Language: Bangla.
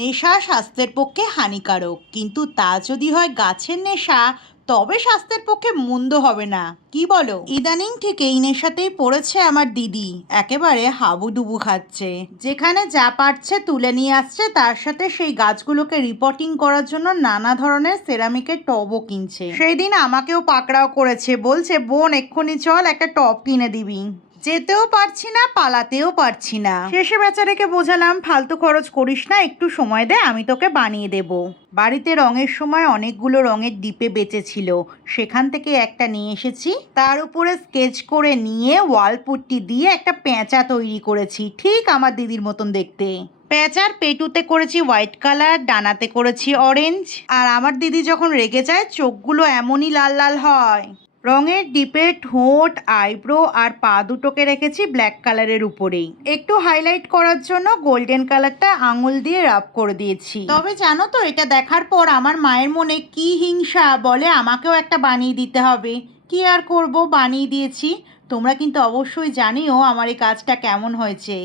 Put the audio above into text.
নেশা স্বাস্থ্যের পক্ষে হানিকারক, কিন্তু তা যদি হয় গাছের নেশা তবে স্বাস্থ্যের পক্ষে মন্দ হবে না, কি বলো? ইদানিং ঠিক এই নেশাতেই পড়েছে আমার দিদি, একেবারে হাবুডুবু খাচ্ছে। যেখানে যা পারছে তুলে নিয়ে আসছে, তার সাথে সেই গাছগুলোকে রিপোর্টিং করার জন্য নানা ধরনের সেরামিকের টবও কিনছে। সেই দিন আমাকেও পাকড়াও করেছে, বলছে বোন এক্ষুনি চল একটা টব কিনে দিবি। যেতেও পারছি না, পালাতেও পারছি না। শেষে বেচারাকে বোঝালাম ফালতু খরচ করিস না, একটু সময় দে, আমি তোকে বানিয়ে দেব। বাড়িতে রঙের সময় অনেকগুলো রঙের ডিপে বেঁচেছিল, সেখান থেকে একটা নিয়ে এসেছি। তার উপরে স্কেচ করে নিয়ে ওয়াল পুট্টি দিয়ে একটা পেঁচা তৈরি করেছি, ঠিক আমার দিদির মতন দেখতে। পেঁচার পেটুতে করেছি হোয়াইট কালার, ডানাতে করেছি অরেঞ্জ। আর আমার দিদি যখন রেগে যায় চোখগুলো এমনই লাল লাল হয়। রঙের ডিপে ঠোঁট, আইব্রো আর পা দুটোকে রেখেছি ব্ল্যাক কালারের উপরেই। একটু হাইলাইট করার জন্য গোল্ডেন কালারটা আঙুল দিয়ে রাব করে দিয়েছি। তবে জানো তো, এটা দেখার পর আমার মায়ের মনে কি হিংসা, বলে আমাকেও একটা বানিয়ে দিতে হবে। কি আর করব, বানিয়ে দিয়েছি। তোমরা কিন্তু অবশ্যই জানিও আমার এই কাজটা কেমন হয়েছে।